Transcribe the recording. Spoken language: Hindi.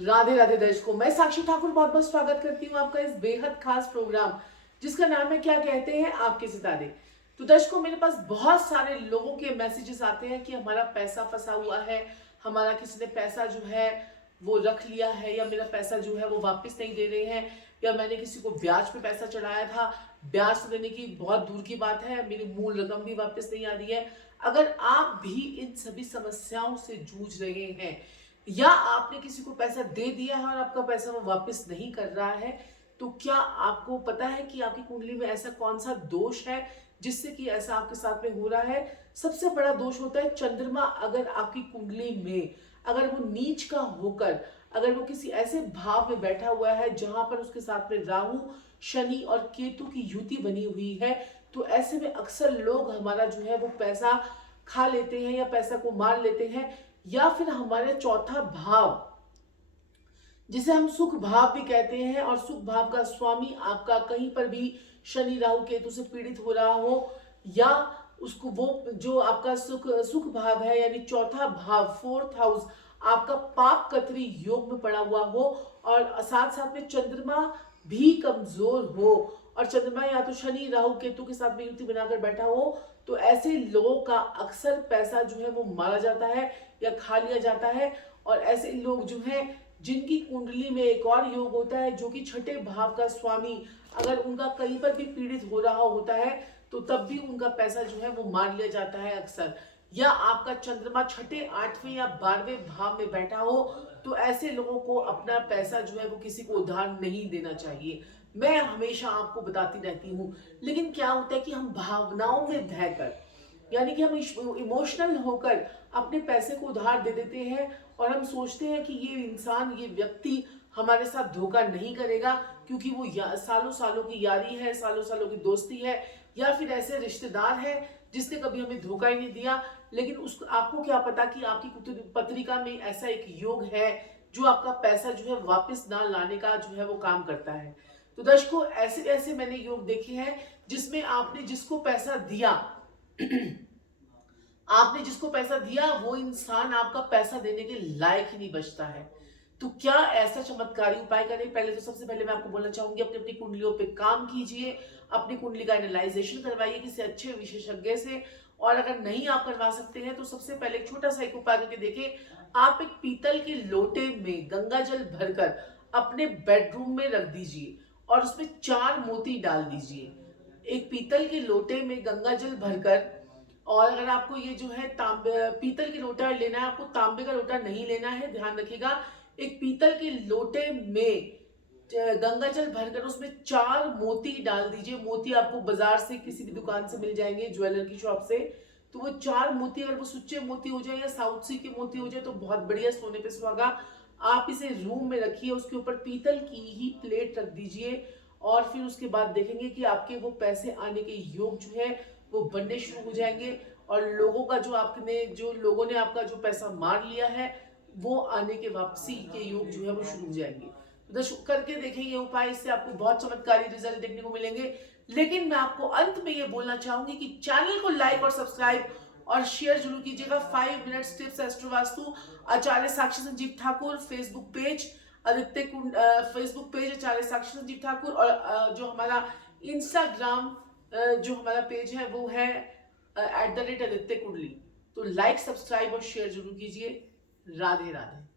राधे राधे दर्शकों, मैं साक्षी ठाकुर बहुत बहुत स्वागत करती हूँ आपका इस बेहद खास प्रोग्राम जिसका नाम है क्या कहते हैं आपके सितारे। तो दर्शकों, मेरे पास बहुत सारे लोगों के मैसेजेस आते हैं कि हमारा पैसा फंसा हुआ है, हमारा किसी ने पैसा जो है वो रख लिया है, या मेरा पैसा जो है वो वापस नहीं दे रहे हैं, या मैंने किसी को ब्याज पे पैसा चढ़ाया था, ब्याज तो देने की बहुत दूर की बात है, मेरी मूल रकम भी वापस नहीं आ रही है। अगर आप भी इन सभी समस्याओं से जूझ रहे हैं, या आपने किसी को पैसा दे दिया है और आपका पैसा वो वापस नहीं कर रहा है, तो क्या आपको पता है कि आपकी कुंडली में ऐसा कौन सा दोष है जिससे कि ऐसा आपके साथ में हो रहा है। सबसे बड़ा दोष होता है चंद्रमा अगर आपकी कुंडली में, अगर वो नीच का होकर, अगर वो किसी ऐसे भाव में बैठा हुआ है जहां पर उसके साथ में राहु, शनि और केतु की युति बनी हुई है, तो ऐसे में अक्सर लोग हमारा जो है वो पैसा खा लेते हैं या पैसा को मार लेते हैं। या फिर हमारे चौथा भाव, जिसे हम सुख भाव भी कहते हैं, और सुख भाव का स्वामी आपका कहीं पर भी शनि राहु केतु से पीड़ित हो रहा हो, या उसको वो जो आपका सुख सुख भाव है यानी चौथा भाव, फोर्थ हाउस, आपका पाप कतरी योग में पड़ा हुआ हो, और साथ साथ में चंद्रमा भी कमजोर हो, और चंद्रमा या तो शनि राहु केतु के साथ में युति बनाकर बैठा हो, तो ऐसे लोगों का अक्सर पैसा जो है वो मारा जाता है या खा लिया जाता है। और ऐसे लोग जो हैं जिनकी कुंडली में एक और योग होता है जो कि छठे भाव का स्वामी, अगर उनका कहीं पर भी पीड़ित हो रहा होता है तो तब भी उनका पैसा जो है वो मार लिया जाता है अक्सर। या आपका चंद्रमा छठे, आठवें या 12वें भाव में बैठा हो, तो ऐसे लोगों को अपना पैसा जो है वो किसी को उधार नहीं देना चाहिए। मैं हमेशा आपको बताती रहती हूँ, लेकिन क्या होता है कि हम भावनाओं में बहकर, यानी कि हम इमोशनल होकर अपने पैसे को उधार दे देते हैं, और हम सोचते हैं कि ये इंसान, ये व्यक्ति हमारे साथ धोखा नहीं करेगा, क्योंकि वो सालों सालों की यारी है, सालों सालों की दोस्ती है, या फिर ऐसे रिश्तेदार है जिसने कभी हमें धोखा ही नहीं दिया। लेकिन उस आपको क्या पता कि आपकी पत्रिका में ऐसा एक योग है जो आपका पैसा जो है वापस ना लाने का जो है वो काम करता है। तो दर्शकों, ऐसे ऐसे मैंने योग देखे हैं जिसमें आपने जिसको पैसा दिया आपने जिसको पैसा दिया वो इंसान आपका पैसा देने के लायक ही नहीं बचता है। तो क्या ऐसा चमत्कारी उपाय करें? पहले तो सबसे पहले मैं आपको बोलना चाहूंगी, अपनी अपनी कुंडलियों पे काम कीजिए, अपनी कुंडली का एनालाइजेशन करवाइए किसी अच्छे विशेषज्ञ से। और अगर नहीं आप करवा सकते हैं तो सबसे पहले एक छोटा सा एक उपाय करके देखिए। आप एक पीतल के लोटे में गंगा जल भरकर अपने बेडरूम में रख दीजिए और उसमें 4 मोती डाल दीजिए। एक पीतल के लोटे में गंगा जल भरकर, और अगर आपको ये जो है तांबे पीतल के लोटा लेना है, आपको तांबे का लोटा नहीं लेना है, ध्यान रखिएगा। एक पीतल के लोटे में गंगा जल भरकर उसमें 4 मोती डाल दीजिए। मोती आपको बाजार से किसी भी दुकान से मिल जाएंगे, ज्वेलर की शॉप से। तो वो 4 मोती अगर वो सुच्चे मोती हो जाए या साउथ सी के मोती हो जाए तो बहुत बढ़िया, सोने पे सुहागा। आप इसे रूम में रखिए, उसके ऊपर पीतल की ही प्लेट रख दीजिए, और फिर उसके बाद देखेंगे कि आपके वो पैसे आने के योग जो है वो बनने शुरू हो जाएंगे, और लोगों ने आपका जो पैसा मार लिया है वो आने के वापसी के योग जो है वो शुरू हो जाएंगे। तो दर्शक, करके देखें ये उपाय, इससे आपको बहुत चमत्कारी रिजल्ट देखने को मिलेंगे। लेकिन मैं आपको अंत में ये बोलना चाहूंगी कि चैनल को लाइक और सब्सक्राइब और शेयर जरूर कीजिएगा। 5 minutes tips astro Vastu, Acharya Sakshi Sanjeev Thakur, Facebook page Facebook page Acharya Sakshi Sanjeev Thakur, और जो हमारा इंस्टाग्राम जो हमारा पेज है वो है @आदित्य कुंडली। तो लाइक, सब्सक्राइब और शेयर जरूर कीजिए। राधे राधे।